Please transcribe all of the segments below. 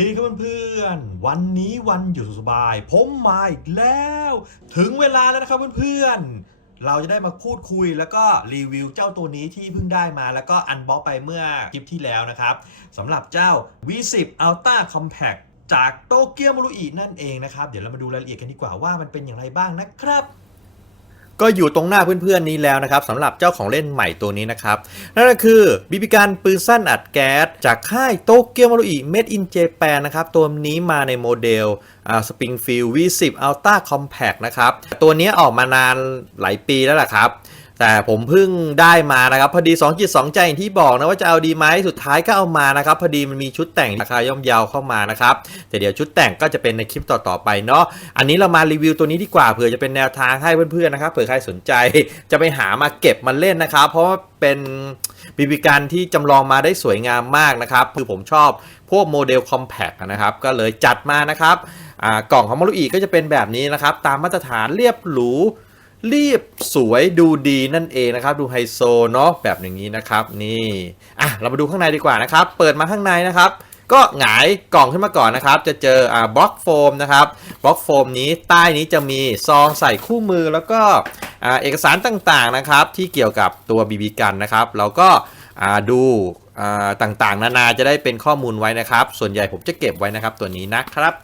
หวัดดีครับเพื่อนๆ วันนี้วันหยุดสบาย ผมมาอีกแล้ว ถึงเวลาแล้วนะครับเพื่อนๆ เราจะได้มาพูดคุยแล้วก็รีวิวเจ้าตัวนี้ที่เพิ่งได้มาแล้วก็อันบ็อกไปเมื่อคลิปที่แล้วนะครับสำหรับเจ้า V10 Ultra Compact จากโตเกียวมารุอินั่นเองนะครับ เดี๋ยวเรามาดูรายละเอียดกันดีกว่าว่ามันเป็นอย่างไรบ้างนะครับ ก็อยู่ตรงหน้าเพื่อนๆนี้แล้วนะครับสำหรับเจ้าของเล่นใหม่ตัวนี้นะครับ นั่นก็คือบิบิการปืนสั้นอัดแก๊ส จากค่ายโตเกียวมารุอิเมดอินเจแปนนะครับ ตัวนี้มาในโมเดลสปริงฟิล V10 Ultra Compact นะครับ ตัวนี้ออกมานานหลายปีแล้วล่ะครับ แต่ผมเพิ่งได้มานะครับพอดี2จิต2ใจอย่างที่บอกนะว่าจะเอาดีไหมสุดท้ายก็เอามานะครับพอดีมันมีชุดแต่งราคาย่อมเยาวเข้ามานะครับแต่เดี๋ยวชุดแต่งก็จะเป็นในคลิปต่อๆไปเนาะอันนี้เรามารีวิวตัวนี้ดีกว่าเผื่อจะเป็นแนวทางให้เพื่อนๆนะครับเผื่อใครสนใจจะไปหามาเก็บมาเล่นนะครับ เพราะว่าเป็นบีบีกันที่จำลองมาได้สวยงามมากนะครับคือผมชอบพวกโมเดลคอมแพคนะครับก็เลยจัดมานะครับกล่องของมารุอีก็จะเป็นแบบนี้นะครับตามมาตรฐานเรียบหรู รียบสวยดูดีนั่นเองนะครับ ดูไฮโซเนาะแบบอย่างนี้นะครับ นี่อะเรามาดูข้างในดีกว่านะครับ เปิดมาข้างในนะครับ ก็หงายกล่องขึ้นมาก่อนนะครับ จะเจออ่าบล็อกโฟมนะครับบล็อกโฟมนี้ใต้นี้จะมีซองใส่คู่มือแล้วก็อ่าเอกสารต่างๆนะครับ ที่เกี่ยวกับตัวบีบีกันนะครับ เราก็อ่าดูอ่าต่างๆ นานาจะได้เป็นข้อมูลไว้นะครับ ส่วนใหญ่ผมจะเก็บไว้นะครับ ตัวนี้นะครับ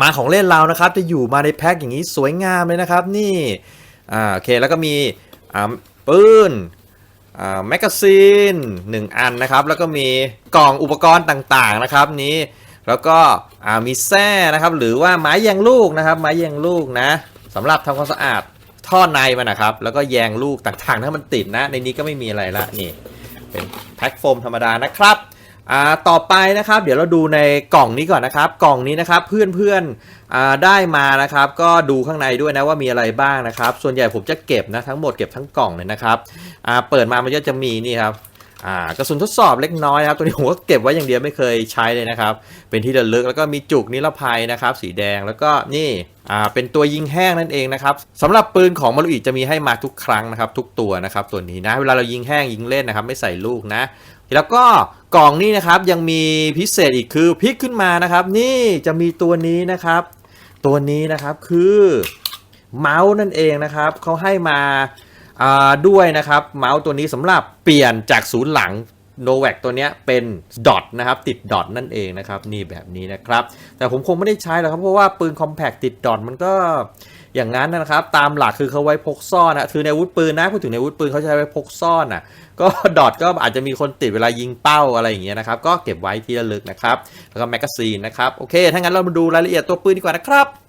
มาของเล่นเรานะครับ จะอยู่มาในแพ็คอย่างนี้สวยงามเลยนะครับ นี่ อ่าโอเคแล้วก็มีอ่าปืนอ่าแมกกาซีน1 อันนะครับ แล้วก็มีกล่องอุปกรณ์ต่างๆนะครับนี้แล้วก็อ่ามีแส้นะครับหรือว่าไม้แยงลูกนะครับ ไม้แยงลูกนะสำหรับทำความสะอาดท่อในมันนะครับ แล้วก็แยงลูกต่างๆถ้ามันติดนะ ในนี้ก็ไม่มีอะไรละนี่เป็นแพ็คโฟมธรรมดานะครับ อ่าต่อไปนะครับ เดี๋ยวเราดูในกล่องนี้ก่อนนะครับ กล่องนี้นะครับเพื่อนๆอ่าได้มานะครับ ก็ดูข้างในด้วยนะว่ามีอะไรบ้างนะครับ ส่วนใหญ่ผมจะเก็บนะทั้งหมดเก็บทั้งกล่องเลยนะครับอ่าเปิดมามันก็จะมีนี่ครับอ่ากระสุนทดสอบเล็กน้อยนะครับ ตัวนี้ผมก็เก็บไว้อย่างเดียวไม่เคยใช้เลยนะครับ เป็นที่ระลึกแล้วก็มีจุกนิรภัยนะครับ สีแดงแล้วก็นี่อ่าเป็นตัวยิงแห้งนั่นเองนะครับสำหรับปืนของมารุอิจะมีให้มาทุกครั้งนะครับ ทุกตัวนะครับ ตัวนี้นะเวลาเรายิงแห้งยิงเล่นนะครับ ไม่ใส่ลูกนะ แล้วก็ กล่องนี้นะครับยังมีพิเศษอีกคือพลิกขึ้นมานะครับ นี่จะมีตัวนี้นะครับ ตัวนี้นะครับคือเมาส์นั่นเองนะครับเขาให้มาาด้วยนะครับเมาส์ตัวนี้สำหรับเปลี่ยนจากศูนย์หลังโนแวกตัวเนี้ยเป็นดอทนะครับติดดอทนั่นเองนะครับนี่แบบนี้นะครับ แต่ผมคงไม่ได้ใช้หรอกครับเพราะว่าปืนคอมแพคติดดอทมันก็ อย่างนั้นนะครับ ตามหลักคือเขาไว้พกซ่อนนะคือในอาวุธปืนนะพูดถึงในอาวุธปืนเขาใช้ไว้พกซ่อนน่ะก็ดอทก็อาจจะมีคนติดเวลายิงเป้าอะไรอย่างเงี้ยนะครับ ก็เก็บไว้ที่ระลึกนะครับ แล้วก็แมกกาซีนนะครับ โอเค ถ้างั้นเรามาดูรายละเอียดตัวปืนดีกว่านะครับ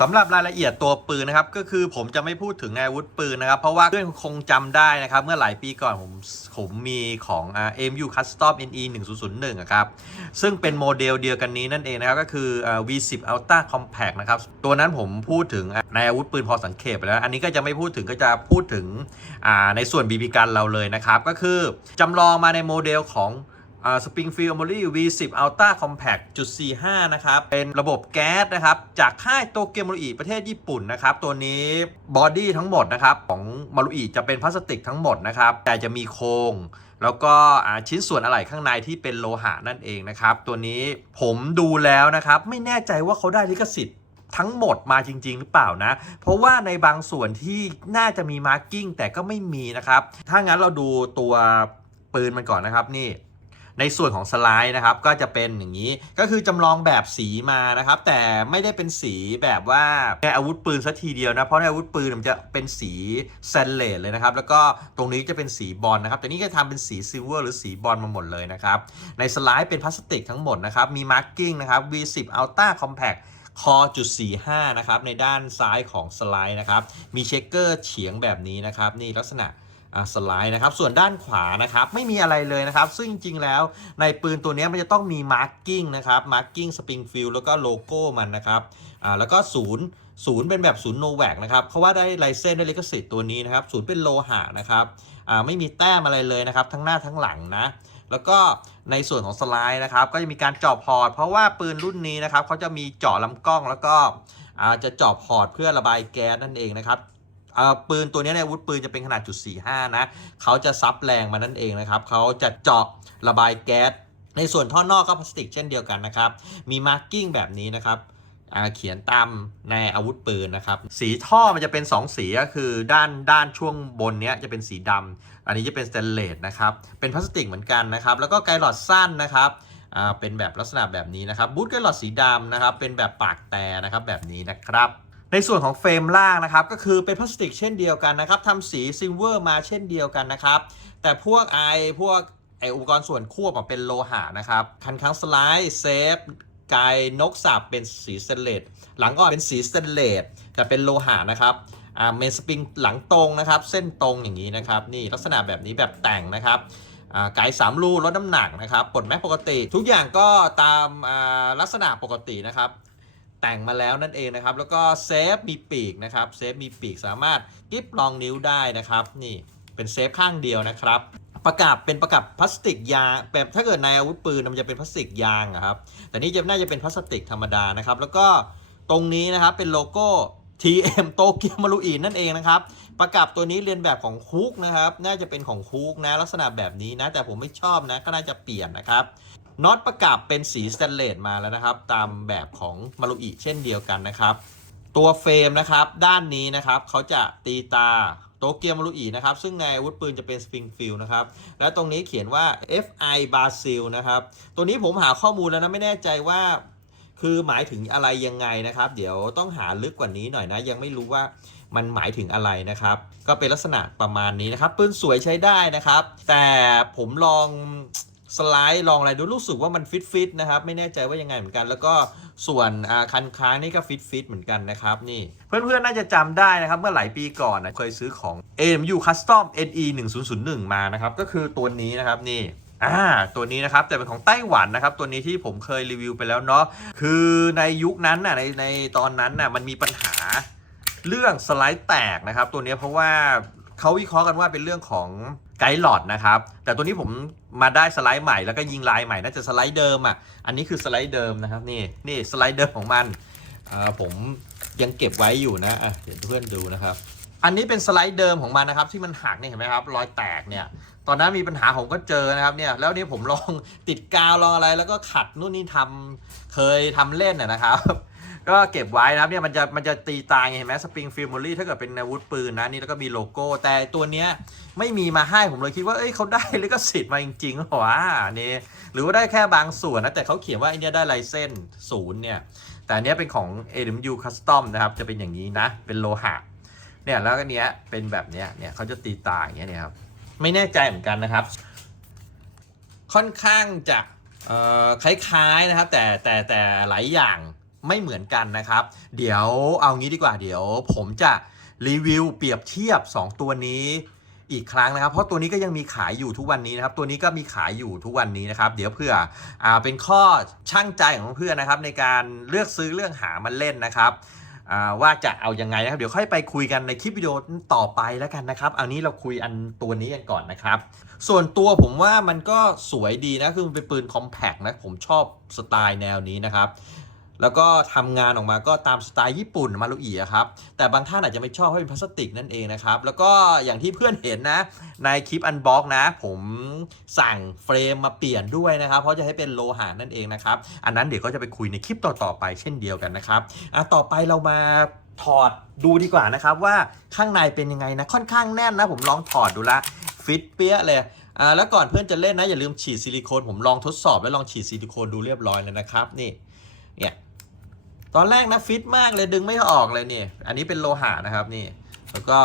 สำหรับรายละเอียดตัวปืนนะครับก็คือผมจะไม่พูดถึงในอาวุธปืนนะครับ เพราะว่าเพื่อนคงจำได้นะครับ เมื่อหลายปีก่อนผมผมมีของอ่า MU Custom NE 1001อะครับซึ่งเป็นโมเดลเดียวกันนี้นั่นเองนะครับ ก็คืออ่า V10 Ultra Compact นะครับ ตัวนั้นผมพูดถึงในอาวุธปืนพอสังเขปไปแล้ว อันนี้ก็จะไม่พูดถึงก็จะพูดถึงอ่าในส่วนบีบีกันเราเลยนะครับ ก็คือจำลองมาในโมเดลของ สปริงฟิลด์มอรี่ V10 Ultra Compact จุด45 นะครับ เป็นระบบแก๊สนะครับ จากค่ายโตเกียวมารุอิประเทศญี่ปุ่นนะครับ ตัวนี้บอดี้ทั้งหมดนะครับ ของมารุอิจะเป็นพลาสติกทั้งหมดนะครับ แต่จะมีโครงแล้วก็อ่าชิ้นส่วนอะไหล่ข้างในที่เป็นโลหะนั่นเองนะครับ ตัวนี้ผมดูแล้วนะครับ ไม่แน่ใจว่าเขาได้ลิขสิทธิ์ทั้งหมดมาจริง ๆ หรือเปล่านะ เพราะว่าในบางส่วนที่น่าจะมีมาร์กิ้งแต่ก็ไม่มีนะครับ ถ้างั้นเราดูตัวปืนมันก่อนนะครับนี่ ในส่วนของสไลด์นะครับก็จะเป็นอย่างนี้ก็คือจำลองแบบสีมานะครับ แต่ไม่ได้เป็นสีแบบว่าในอาวุธปืนซะทีเดียวนะเพราะในอาวุธปืนมันจะเป็นสีแซนเลสเลยนะครับ แล้วก็ตรงนี้จะเป็นสีบอลนะครับ แต่นี่ก็ทำเป็นสีซิลเวอร์หรือสีบอลมาหมดเลยนะครับ ในสไลด์เป็นพลาสติกทั้งหมดนะครับ มีมาร์กิ้งนะครับ V10 Ultra Compact คอจุด45นะครับ ในด้านซ้ายของสไลด์นะครับ มีเชคเกอร์เฉียงแบบนี้นะครับ นี่ลักษณะ สไลด์นะครับ ส่วนด้านขวานะครับไม่มีอะไรเลยนะครับ ซึ่งจริงๆแล้วในปืนตัวนี้มันจะต้องมีมาร์กิ้งนะครับมาร์กิ้งสปริงฟิลแล้วก็โลโก้มันนะครับอ่าแล้วก็ศูนย์ศูนย์เป็นแบบศูนย์โนแวกนะครับเขาว่าได้ไลเซนได้ลิขสิทธิ์ตัวนี้นะครับศูนย์เป็นโลหะนะครับอ่าไม่มีแต้มอะไรเลยนะครับทั้งหน้าทั้งหลังนะแล้วก็ในส่วนของสไลด์นะครับก็จะมีการเจาะพอร์ต เพราะว่าปืนรุ่นนี้นะครับเขาจะมีเจาะลำกล้องแล้วก็อาจะเจาะพอร์ตเพื่อระบายแก๊สนั่นเองนะครับ ปืนตัวนี้ในอาวุธปืนจะเป็นขนาดจุด45นะเขาจะซับแรงมานั่นเองนะครับเขาจะเจาะระบายแก๊สในส่วนท่อนอกก็พลาสติกเช่นเดียวกันนะครับ มีมาร์กิ้งแบบนี้นะครับอาเขียนตามในอาวุธปืนนะครับ สีท่อมันจะเป็น 2 สีก็คือด้านด้านช่วงบนเนี้ยจะเป็นสีดำอันนี้จะเป็นสเตนเลสนะครับ เป็นพลาสติกเหมือนกันนะครับ แล้วก็ไกหลอดสั้นนะครับอาเป็นแบบลักษณะแบบนี้นะครับ บูทไกหลอดสีดำนะครับ เป็นแบบปากแต่นะครับแบบนี้นะครับ ในส่วนของเฟรมล่างนะครับก็คือเป็นพลาสติกเช่นเดียวกันนะครับทำสีซิลเวอร์มาเช่นเดียวกันนะครับ แต่พวกไอพวกไออุปกรณ์ส่วนควบเป็นโลหะนะครับคันค้างสไลด์เซฟกายนกสับเป็นสีสเตนเลสหลังก็เป็นสีสเตนเลสแต่เป็นโลหะนะครับอ่าเมนสปริงหลังตรงนะครับ เส้นตรงอย่างนี้นะครับ นี่ลักษณะแบบนี้แบบแต่งนะครับอ่าไกด์สามรูลดน้ำหนักนะครับปลดแม็กปกติ ทุกอย่างก็ตามอ่าลักษณะปกตินะครับ แต่งมาแล้วนั่นเองนะครับ แล้วก็เซฟมีปีกนะครับเซฟมีปีกสามารถกิฟรองนิ้วได้นะครับ นี่เป็นเซฟข้างเดียวนะครับ ประกับเป็นประกับพลาสติกยางแบบถ้าเกิดในอาวุธปืนมันจะเป็นพลาสติกยางครับ แต่นี่จะน่าจะเป็นพลาสติกธรรมดานะครับ แล้วก็ตรงนี้นะครับเป็นโลโก้ TM โตเกียวมารุอินั่นเองนะครับ ประกับตัวนี้เรียนแบบของคุกนะครับ น่าจะเป็นของคุกนะลักษณะแบบนี้นะ แต่ผมไม่ชอบนะก็น่าจะเปลี่ยนนะครับ น็อตประกับเป็นสีสแตนเลสมาแล้วนะครับ ตามแบบของมารุอิเช่นเดียวกันนะครับ ตัวเฟรมนะครับด้านนี้นะครับเขาจะตีตาโตเกียวมารุอินะครับ ซึ่งในอาวุธปืนจะเป็นสปริงฟิลนะครับ แล้วตรงนี้เขียนว่า FI Brazil นะครับ ตัวนี้ผมหาข้อมูลแล้วนะไม่แน่ใจว่า คือหมายถึงอะไรยังไงนะครับ เดี๋ยวต้องหาลึกกว่านี้หน่อยนะ ยังไม่รู้ว่ามันหมายถึงอะไรนะครับ ก็เป็นลักษณะประมาณนี้นะครับปืนสวยใช้ได้นะครับ แต่ผมลอง สไลด์ลองอะไรดูรู้สึกว่ามันฟิตฟิตนะครับ ไม่แน่ใจว่ายังไงเหมือนกัน แล้วก็ส่วนคันค้างนี่ก็ฟิตฟิตเหมือนกันนะครับนี่เพื่อนๆน่าจะจำได้นะครับ เมื่อหลายปีก่อนนะเคยซื้อของ AMU Custom NE 1001มานะครับ ก็คือตัวนี้นะครับนี่อ่าตัวนี้นะครับแต่เป็นของไต้หวันนะครับ ตัวนี้ที่ผมเคยรีวิวไปแล้วเนาะคือในยุคนั้นน่ะในในตอนนั้นน่ะมันมีปัญหาเรื่องสไลด์แตกนะครับ ตัวนี้เพราะว่าเขาวิเคราะห์กันว่าเป็นเรื่องของ ไกด์หลอดนะครับ แต่ตัวนี้ผมมาได้สไลด์ใหม่แล้วก็ยิงลายใหม่น่าจะสไลด์เดิมอะ อันนี้คือสไลด์เดิมนะครับนี่นี่สไลด์เดิมของมันอ่าผมยังเก็บไว้อยู่นะอะเดี๋ยวเพื่อนดูนะครับ อันนี้เป็นสไลด์เดิมของมันนะครับ ที่มันหักเนี่ยเห็นไหมครับรอยแตกเนี่ย ตอนนั้นมีปัญหาผมก็เจอนะครับเนี่ยแล้วนี่ผมลองติดกาวลองอะไรแล้วก็ขัดนู่นนี่ทำเคยทำเล่นนะนะครับ ก็เก็บไว้นะครับเนี่ยมันจะมันจะตีตายไงเห็นไหมสปริงฟิลมอรี่ถ้าเกิดเป็นอาวุธปืนนะนี่แล้วก็มีโลโก้ แต่ตัวเนี้ยไม่มีมาให้ผมเลยคิดว่าเอ้ยเขาได้ลิขสิทธิ์มาจริงๆหรอวะนี่หรือว่าได้แค่บางส่วนนะแต่เขาเขียนว่าไอเนี้ยได้ลายเส้นศูนย์เนี่ยแต่อันเนี้ยเป็นของ AMU Custom นะครับจะเป็นอย่างนี้นะ เป็นโลหะเนี่ยแล้วก็เนี้ยเป็นแบบเนี้ยเนี่ยเขาจะตีตาอย่างเงี้ยเนี่ยครับไม่แน่ใจเหมือนกันนะครับ ค่อนข้างจะคล้ายๆนะครับ แต่แต่แต่หลายอย่าง ไม่เหมือนกันนะครับ เดี๋ยวเอางี้ดีกว่าเดี๋ยว ผมจะรีวิวเปรียบเทียบ 2 ตัวนี้อีกครั้งนะครับ เพราะตัวนี้ก็ยังมีขายอยู่ทุกวันนี้นะครับ ตัวนี้ก็มีขายอยู่ทุกวันนี้นะครับ เดี๋ยวเพื่ออเป็นข้อช่างใจของเพื่อนนะครับ ในการเลือกซื้อเรื่องหามันเล่นนะครับว่าจะเอายังไงนะครับ เดี๋ยวค่อยไปคุยกันในคลิปวิดีโอต่อไปแล้วกันนะครับ เอานี้เราคุยอันตัวนี้กันก่อนนะครับ ส่วนตัวผมว่ามันก็สวยดีนะ คือมันเป็นปืนคอมแพกนะ ผมชอบสไตล์แนวนี้นะครับ แล้วก็ทำงานออกมาก็ตามสไตล์ญี่ปุ่นมาลุอีอะครับ แต่บางท่านอาจจะไม่ชอบเพราะเป็นพลาสติกนั่นเองนะครับ แล้วก็อย่างที่เพื่อนเห็นนะ ในคลิปอันบ็อกนะ ผมสั่งเฟรมมาเปลี่ยนด้วยนะครับ เพราะจะให้เป็นโลหะนั่นเองนะครับ อันนั้นเดี๋ยวก็จะไปคุยในคลิปต่อๆไปเช่นเดียวกันนะครับอะต่อไปเรามาถอดดูดีกว่านะครับว่าข้างในเป็นยังไงนะค่อนข้างแน่นนะ ผมลองถอดดูละฟิตเปี้ยเลยอ่าแล้วก่อนเพื่อนจะเล่นนะอย่าลืมฉีดซิลิโคนผมลองทดสอบแล้วลองฉีดซิลิโคนดูเรียบร้อยแล้วนะครับนี่ ตอนแรกนะฟิตมากเลยดึงไม่ออกเลยนี่ อันนี้เป็นโลหะนะครับนี่ แล้วก็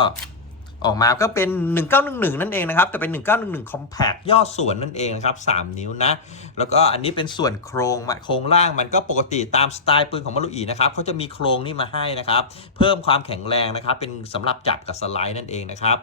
ออกมาก็เป็น 1911 นั่นเองนะครับ แต่เป็น 1911 Compact ย่อส่วนนั่นเองนะครับ 3 นิ้วนะ แล้วก็อันนี้เป็นส่วนโครงมโครงล่างมันก็ปกติตามสไตล์ปืนของมารุอีนะครับเขาจะมีโครงนี่มาให้นะครับ เพิ่มความแข็งแรงนะครับ เป็นสำหรับจับกับสไลด์นั่นเองนะครับ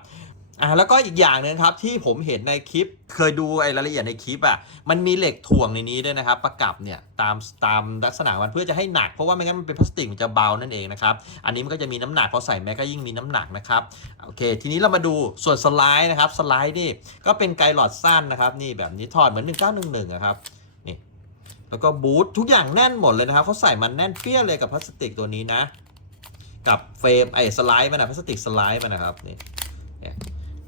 อ่าแล้วก็อีกอย่างหนึงครับที่ผมเห็นในคลิปเคยดูไอ้รายละเอียดในคลิปอะมันมีเหล็กถ่วงในนี้ด้วยนะครับ ประกับเนี่ยตามตามลักษณะมันเพื่อจะให้หนักเพราะว่าไม่งั้นมันเป็นพลาสติกมันจะเบานั่นเองนะครับอันนี้มันก็จะมีน้ำหนักพอใส่แม็กก็ยิ่งมีน้ำหนักนะครับโอเค ทีนี้เรามาดูส่วนสไลด์นะครับสไลด์นี่ก็เป็นไกลหลอดสั้นนะครับนี่แบบนี้ถอดเหมือน 1911อะครับนี่แล้วก็บูททุกอย่างแน่นหมดเลยนะครับเขาใส่มันแน่นเปี้ยเลยกับพลาสติกตัวนี้นะ กับเฟรมไอ้สไลด์มันนะพลาสติกสไลด์มันนะครับนี่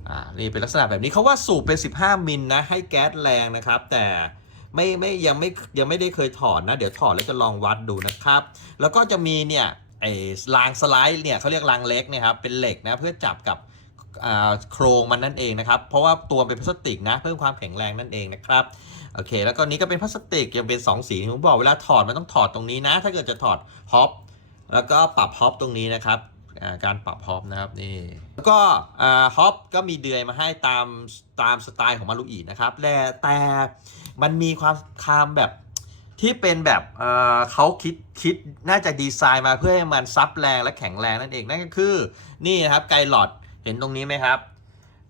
อ่านี่เป็นลักษณะแบบนี้เขาว่าสูบเป็น 15 มิลนะ ให้แก๊สแรงนะครับ แต่ไม่ไม่ยังไม่ยังไม่ได้เคยถอดนะ เดี๋ยวถอดแล้วจะลองวัดดูนะครับ แล้วก็จะมีเนี่ยไอ้รางสไลด์เนี่ยเขาเรียกรางเล็กนะครับเป็นเหล็กนะเพื่อจับกับอ่าโครงมันนั่นเองนะครับ เพราะว่าตัวเป็นพลาสติกนะ เพิ่มความแข็งแรงนั่นเองนะครับโอเค แล้วก็นี้ก็เป็นพลาสติกยังเป็น 2 สีที่ผมบอกเวลาถอดมันต้องถอดตรงนี้นะ ถ้าเกิดจะถอดฮอปแล้วก็ปรับฮอปตรงนี้นะครับ การปรับฮอปนะครับนี่แล้วก็ฮอปก็มีเดือยมาให้ตามตามสไตล์ของมารุอีนะครับแต่แต่มันมีความคามแบบที่เป็นแบบเเขาคิดคิดน่าจะดีไซน์มาเพื่อให้มันซับแรงและแข็งแรงนั่นเองนั่นก็คือนี่นะครับไกหลอดเห็นตรงนี้ไหมครับ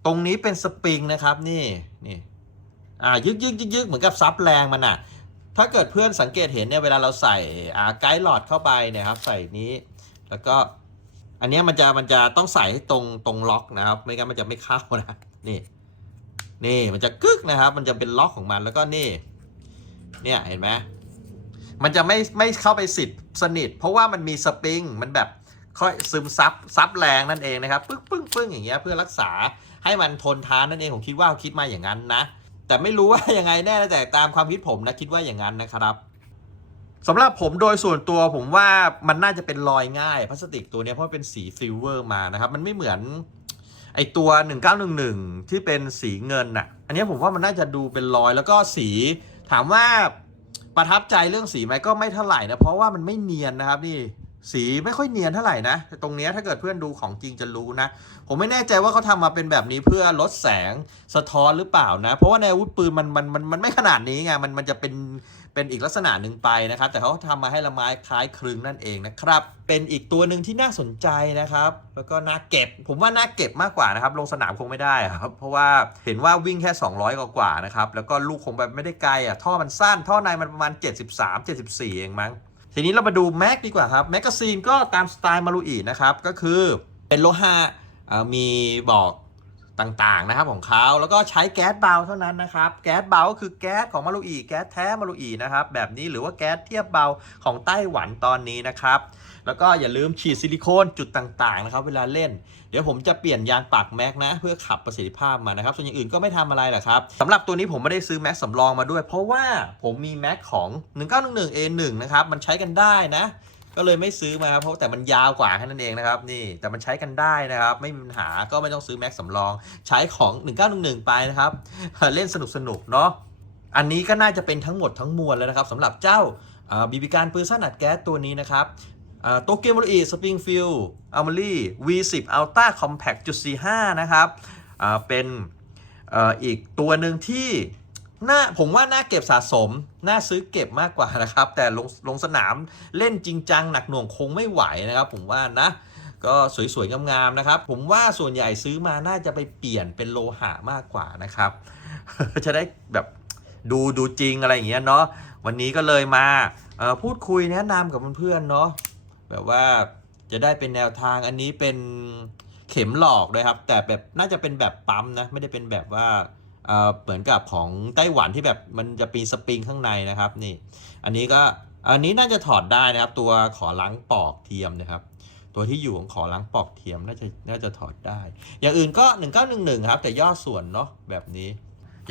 ตรงนี้เป็นสปริงนะครับนี่นี่อ่ายึกยึกยึกยึกเหมือนกับซับแรงมันอะถ้าเกิดเพื่อนสังเกตเห็นเนี่ยเวลาเราใส่อ่าไกด์หลอดเข้าไปเนี่ยครับใส่นี้ แล้วก็ อันนี้มันจะมันจะต้องใส่ให้ตรงตรงล็อกนะครับ ไม่งั้นมันจะไม่เข้านะนี่นี่มันจะกึกนะครับ มันจะเป็นล็อกของมันแล้วก็นี่ เนี่ยเห็นไหมมันจะไม่ไม่เข้าไปสิทธิ์สนิท เพราะว่ามันมีสปริงมันแบบค่อยซึมซับซับแรงนั่นเองนะครับปึ้งปึ้งปึ้งอย่างเงี้ยเพื่อรักษาให้มันทนทานนั่นเองผมคิดว่าเขาคิดมาอย่างนั้นนะ แต่ไม่รู้ว่ายังไงแน่แต่ตามความคิดผมนะคิดว่าอย่างนั้นนะครับ สำหรับผมโดยส่วนตัวผมว่ามันน่าจะเป็นรอยง่ายพลาสติกตัวนี้เพราะเป็นสีซิลเวอร์มานะครับ มันไม่เหมือนไอตัว 1911 ที่เป็นสีเงินน่ะ อันนี้ผมว่ามันน่าจะดูเป็นรอยแล้วก็สีถามว่าประทับใจเรื่องสีไหมก็ไม่เท่าไหร่นะเพราะว่ามันไม่เนียนนะครับนี่ สีไม่ค่อยเนียนเท่าไหร่นะแต่ตรงเนี้ยถ้าเกิดเพื่อนดูของจริงจะรู้นะ ผมไม่แน่ใจว่าเขาทำมาเป็นแบบนี้เพื่อลดแสงสะท้อนหรือเปล่านะ เพราะว่าในอาวุธปืนมันมันมันมันไม่ขนาดนี้ไงมันมันจะเป็นเป็นอีกลักษณะหนึ่งไปนะครับ แต่เขาทำมาให้ละไม้คล้ายคลึงนั่นเองนะครับ เป็นอีกตัวหนึ่งที่น่าสนใจนะครับ แล้วก็น่าเก็บ ผมว่าน่าเก็บมากกว่านะครับ ลงสนามคงไม่ได้ครับ เพราะว่าเห็นว่าวิ่งแค่ 200 กว่ากว่าๆนะครับ แล้วก็ลูกคงแบบไม่ได้ไกลอะ ท่อมันสั้น ท่อในมันประมาณ 73 74 เองมั้ง ทีนี้เรามาดูแม็กดีกว่าครับแมกกาซีนก็ตามสไตล์มารุอีนะครับ ก็คือเป็นโลหะมีบอก ต่างๆนะครับของเขาแล้วก็ใช้แก๊สเบาเท่านั้นนะครับแก๊สเบาก็คือแก๊สของมารุอีแก๊สแท้มารุอีนะครับแบบนี้หรือว่าแก๊สเทียบเบาของไต้หวันตอนนี้นะครับแล้วก็อย่าลืมฉีดซิลิโคนจุดต่างๆนะครับเวลาเล่น เดี๋ยวผมจะเปลี่ยนยางปากแม็กนะ เพื่อขับประสิทธิภาพมานะครับ ส่วนอย่างอื่นก็ไม่ทำอะไรหรอกครับสำหรับตัวนี้ผมไม่ได้ซื้อแม็กสำรองมาด้วย เพราะว่าผมมีแม็กของ 1911 A1 นะครับมันใช้กันได้นะ ก็เลยไม่ซื้อมาเพราะแต่มันยาวกว่าแค่นั้นเองนะครับนี่แต่มันใช้กันได้นะครับ ไม่มีปัญหาก็ไม่ต้องซื้อแม็กสำรอง ใช้ของ 1911 ไปนะครับ เล่นสนุกสนุกๆเนาะอันนี้ก็น่าจะเป็นทั้งหมดทั้งมวลแล้วนะครับสำหรับเจ้าบีบีการปืนสั้นอัดแก๊สตัวนี้นะครับโตเกียวมารุอีสปริงฟิลอัลมารี V10 Ultra Compact จุด45นะครับเป็นอีกตัวหนึ่งที่ น่าผมว่าน่าเก็บสะสม น่าซื้อเก็บมากกว่านะครับ แต่ลงลงสนามเล่นจริงจังหนักหน่วงคงไม่ไหวนะครับ ผมว่านะ ก็สวยๆงามๆนะครับ ผมว่าส่วนใหญ่ซื้อมาน่าจะไปเปลี่ยนเป็นโลหะมากกว่านะครับ จะได้แบบดูดูจริงอะไรอย่างเงี้ยเนาะวันนี้ก็เลยมาพูดคุยแนะนำกับเพื่อนๆเนาะแบบว่าจะได้เป็นแนวทางอันนี้เป็นเข็มหลอกเลยครับ แต่แบบน่าจะเป็นแบบปั๊มนะ ไม่ได้เป็นแบบว่า เหมือนกับของไต้หวันที่แบบมันจะปีสปริงข้างในนะครับนี่ อันนี้ก็อันนี้น่าจะถอดได้นะครับ ตัวขอล้างปอกเทียมนะครับ ตัวที่อยู่ของขอล้างปอกเทียมน่าจะน่าจะถอดได้ อย่างอื่นก็ 1911 ครับ แต่ย่อส่วนเนาะแบบนี้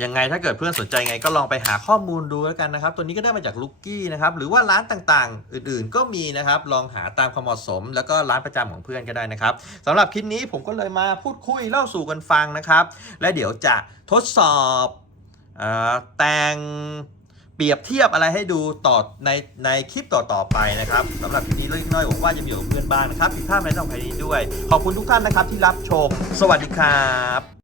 ยังไงถ้าเกิดเพื่อนสนใจไงก็ลองไปหาข้อมูลดูแล้วกันนะครับ ตัวนี้ก็ได้มาจากลุกกี้นะครับ หรือว่าร้านต่างๆ อื่นๆ ก็มีนะครับ ลองหาตามความเหมาะสม แล้วก็ร้านประจำของเพื่อนก็ได้นะครับสำหรับคลิปนี้ผมก็เลยมาพูดคุยเล่าสู่กันฟังนะครับ และเดี๋ยวจะทดสอบออแต่งเปรียบเทียบอะไรให้ดูต่อในในคลิปต่อๆไปนะครับสำหรับคลิปนี้เล็กน้อยหวังว่าจะมีกับเพื่อนบ้างนะครับผิดพลาดในต้องภายนี้ด้วย ขอบคุณทุกท่านนะครับที่รับชม สวัสดีครับ